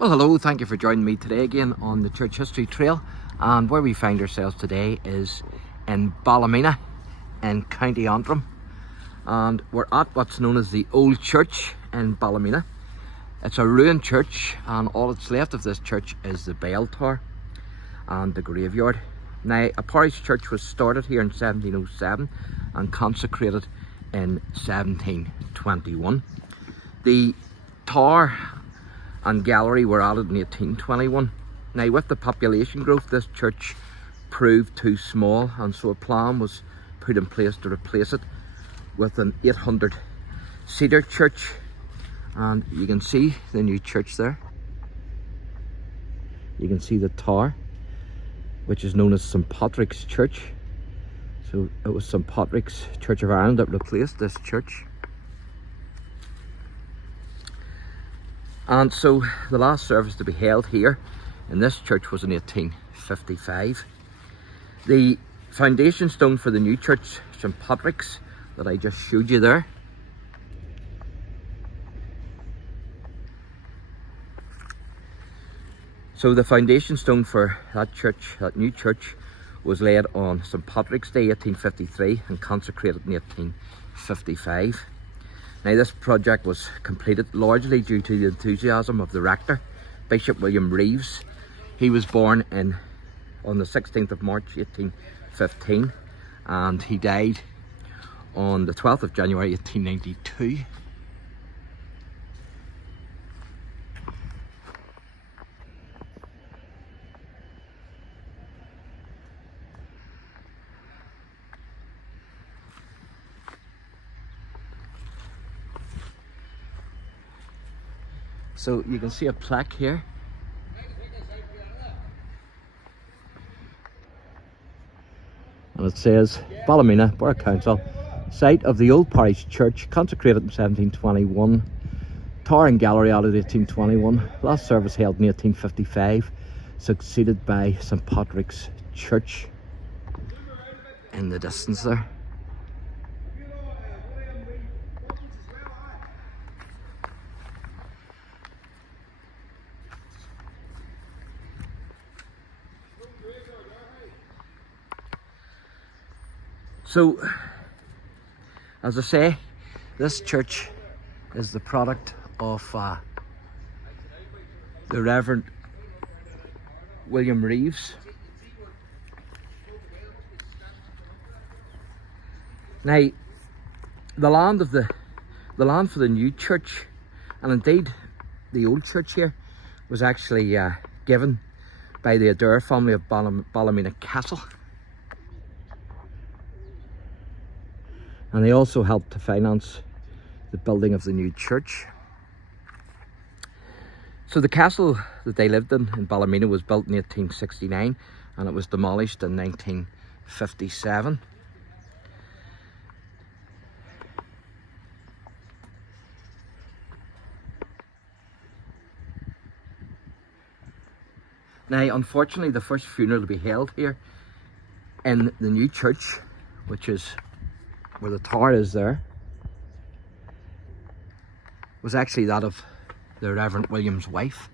Well, hello, thank you for joining me today again on the Church History Trail, and where we find ourselves today is in Ballymena in County Antrim, and we're at what's known as the Old Church in Ballymena. It's a ruined church, and all that's left of this church is the bell tower and the graveyard. Now, a parish church was started here in 1707 and consecrated in 1721. The tower and gallery were added in 1821. Now, with the population growth, this church proved too small, and so a plan was put in place to replace it with an 800-seater church. And you can see the new church there. You can see the tower, which is known as St Patrick's Church. So it was St Patrick's Church of Ireland that replaced this church. And so the last service to be held here in this church was in 1855. The foundation stone for the new church, St Patrick's, that I just showed you there, so the foundation stone for that church, that new church, was laid on St Patrick's Day 1853 and consecrated in 1855. Now, this project was completed largely due to the enthusiasm of the rector, Bishop William Reeves. He was born on the 16th of March 1815, and he died on the 12th of January 1892. So you can see a plaque here. And it says, Ballymena, Borough Council, site of the old parish church, consecrated in 1721, tower and gallery added 1821, last service held in 1855, succeeded by St Patrick's Church in the distance there. So, as I say, this church is the product of the Reverend William Reeves. Now, the land for the new church, and indeed the old church here, was actually given by the Adair family of Ballymena Castle. And they also helped to finance the building of the new church. So the castle that they lived in Ballymena was built in 1869, and it was demolished in 1957. Now, unfortunately, the first funeral to be held here in the new church, which is where the tower is there, was actually that of the Reverend William's wife,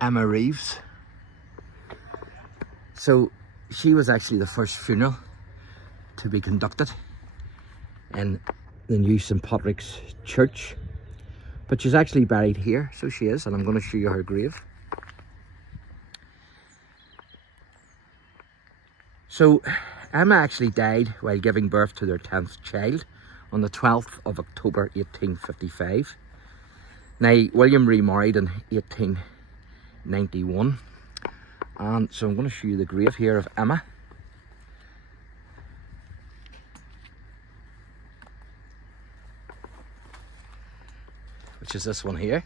Emma Reeves. So she was actually the first funeral to be conducted in the new St Patrick's Church, but she's actually buried here, so she is, and I'm going to show you her grave. So Emma actually died while giving birth to their 10th child on the 12th of October 1855. Now, William remarried in 1891, and so I'm going to show you the grave here of Emma. Which is this one here.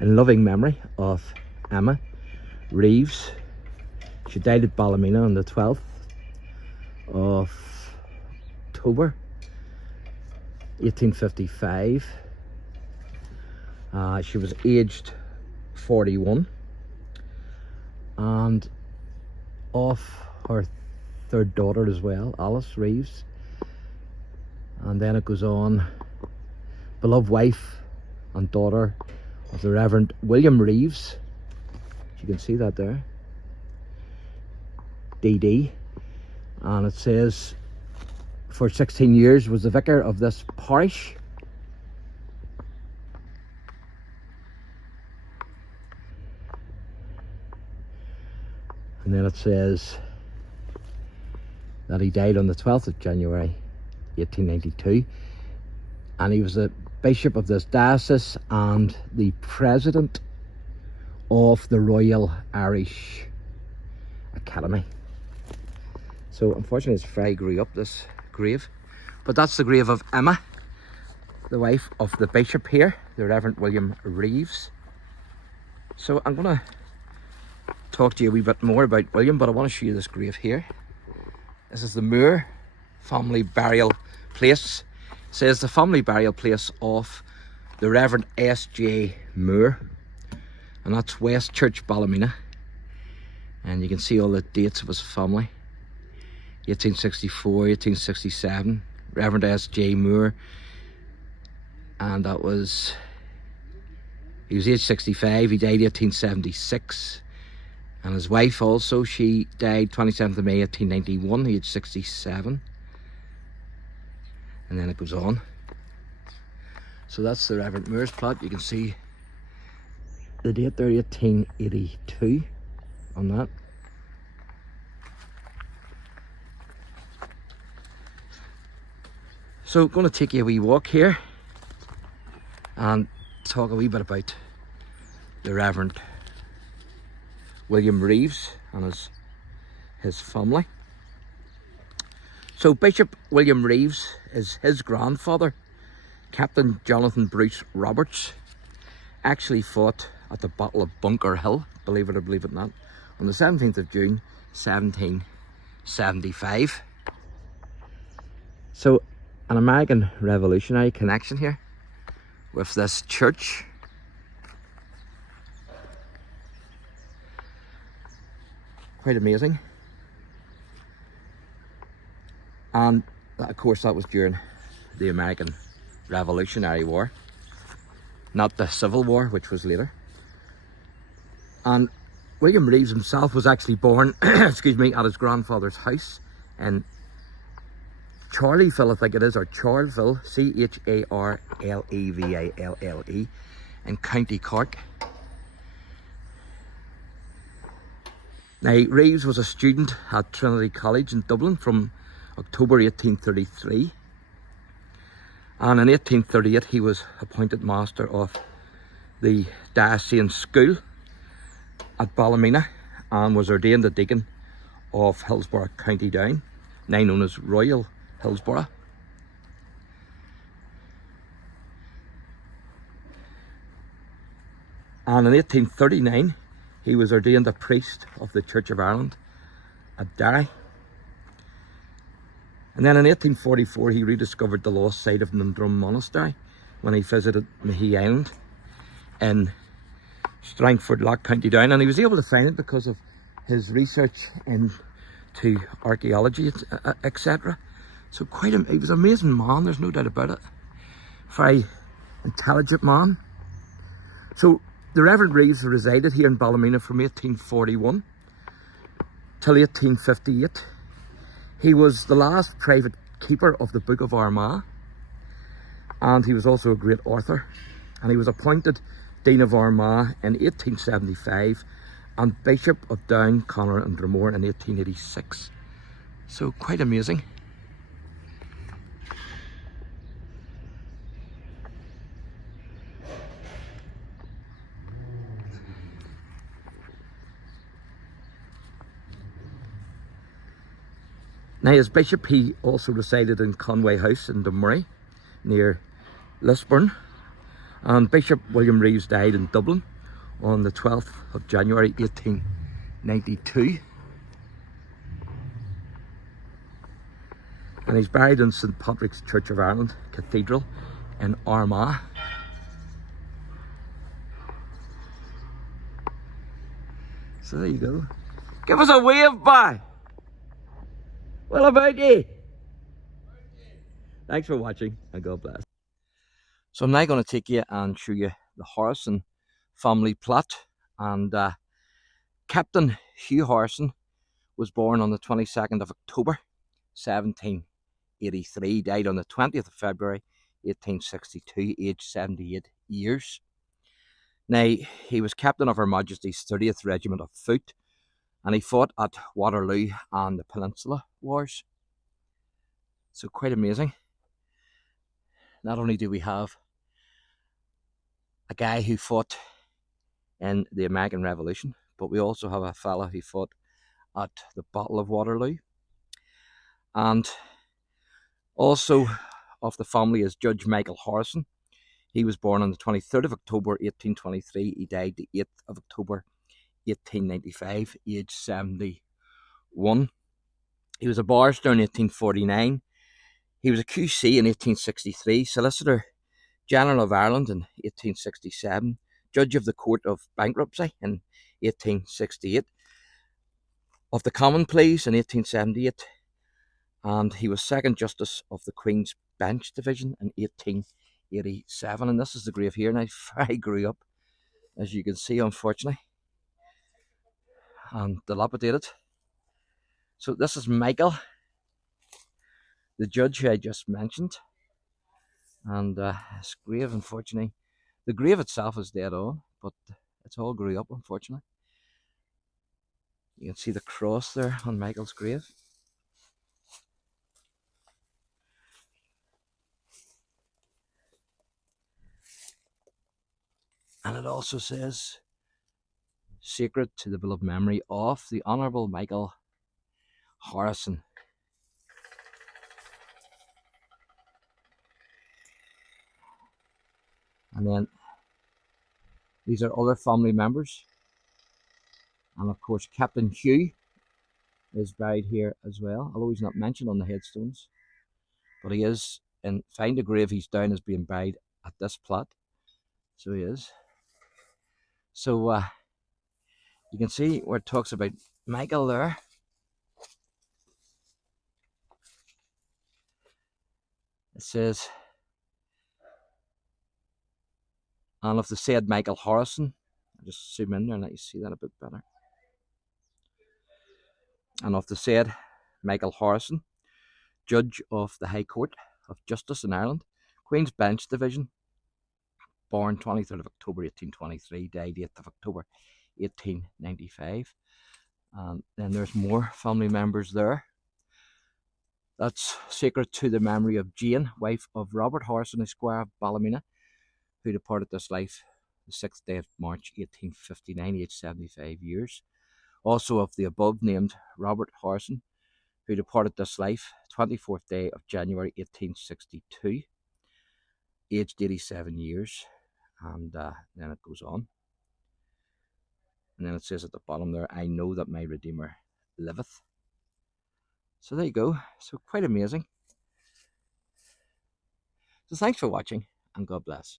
In loving memory of Emma Reeves. She died at Ballymena on the 12th of October 1855. She was aged 41, and of her third daughter as well, Alice Reeves. And then it goes on, beloved wife and daughter of the Reverend William Reeves. You can see that there, DD. And it says for 16 years was the vicar of this parish. And then it says that he died on the 12th of January 1892, and he was the bishop of this diocese and the president of the Royal Irish Academy. So unfortunately it's very grey up, this grave, but that's the grave of Emma, the wife of the bishop here, the Reverend William Reeves. So I'm going to talk to you a wee bit more about William, but I want to show you this grave here. This is the Moore family burial place. It says the family burial place of the Reverend S.J. Moore, and that's West Church, Ballymena. And you can see all the dates of his family: 1864, 1867, Reverend S.J. Moore, and that was, he was age 65, he died 1876. And his wife also, she died 27th of May 1891, age 67. And then it goes on. So that's the Reverend Moore's plot. You can see the date there, 1882 on that. So I'm going to take you a wee walk here and talk a wee bit about the Reverend William Reeves and his family. So Bishop William Reeves is his grandfather. Captain Jonathan Bruce Roberts actually fought at the Battle of Bunker Hill, believe it or believe it not, on the 17th of June 1775. So an American revolutionary connection here with this church. Quite amazing. And of course that was during the American Revolutionary War, not the Civil War, which was later. And William Reeves himself was actually born excuse me, at his grandfather's house in Charleville, I think it is, or Charleville, Charleville, in County Cork. Now, Reeves was a student at Trinity College in Dublin from October 1833. And in 1838 he was appointed master of the diocesan school at Ballymena and was ordained a deacon of Hillsborough, County Down, now known as Royal Hillsborough. And in 1839 he was ordained a priest of the Church of Ireland at Derry. And then in 1844 he rediscovered the lost site of Dundrum Monastery when he visited Mahee Island in Strangford Lough, County Down, and he was able to find it because of his research into archaeology, etc. So he was an amazing man, there's no doubt about it. Very intelligent man. So the Reverend Reeves resided here in Ballymena from 1841 till 1858. He was the last private keeper of the Book of Armagh, and he was also a great author. And he was appointed Dean of Armagh in 1875 and Bishop of Down, Connor and Dromore in 1886. So quite amazing. Now, as bishop, he also resided in Conway House in Dunmurry, near Lisburn. And Bishop William Reeves died in Dublin on the 12th of January 1892. And he's buried in St Patrick's Church of Ireland Cathedral in Armagh. So there you go. Give us a wave, bye! What about you? Thanks for watching and God bless. So I'm now going to take you and show you the Harrison family plot. And Captain Hugh Harrison was born on the 22nd of October 1783, died on the 20th of February 1862, aged 78 years. Now, he was captain of Her Majesty's 30th Regiment of Foot, and he fought at Waterloo and the Peninsula Wars. So quite amazing. Not only do we have a guy who fought in the American Revolution, but we also have a fella who fought at the Battle of Waterloo. And also of the family is Judge Michael Harrison. He was born on the 23rd of October 1823. He died the 8th of October 1895, aged 71. He was a barrister in 1849. He was a QC in 1863, Solicitor General of Ireland in 1867, Judge of the Court of Bankruptcy in 1868, of the Common Pleas in 1878, and he was Second Justice of the Queen's Bench Division in 1887. And this is the grave here. Now, I grew up, as you can see, unfortunately, and dilapidated. So this is Michael, the judge who I just mentioned, and his grave, unfortunately, the grave itself is dead on, but it's all grew up, unfortunately. You can see the cross there on Michael's grave. And it also says, sacred to the beloved memory of the Honourable Michael Harrison. And then these are other family members. And of course, Captain Hugh is buried here as well, although he's not mentioned on the headstones. But he is, and find a grave he's down as being buried at this plot. So he is. So you can see where it talks about Michael there. It says, and of the said Michael Harrison, I'll just zoom in there and let you see that a bit better. And of the said Michael Harrison, Judge of the High Court of Justice in Ireland, Queen's Bench Division, born 23rd of October 1823, died 8th of October 1895. And then there's more family members there. That's sacred to the memory of Jane, wife of Robert Harrison, Esquire of Ballymena, who departed this life the 6th day of March 1859, aged 75 years. Also of the above named Robert Harrison, who departed this life 24th day of January 1862, aged 87 years. And then it goes on. And then it says at the bottom there, I know that my Redeemer liveth. So there you go. So quite amazing. So thanks for watching, and God bless.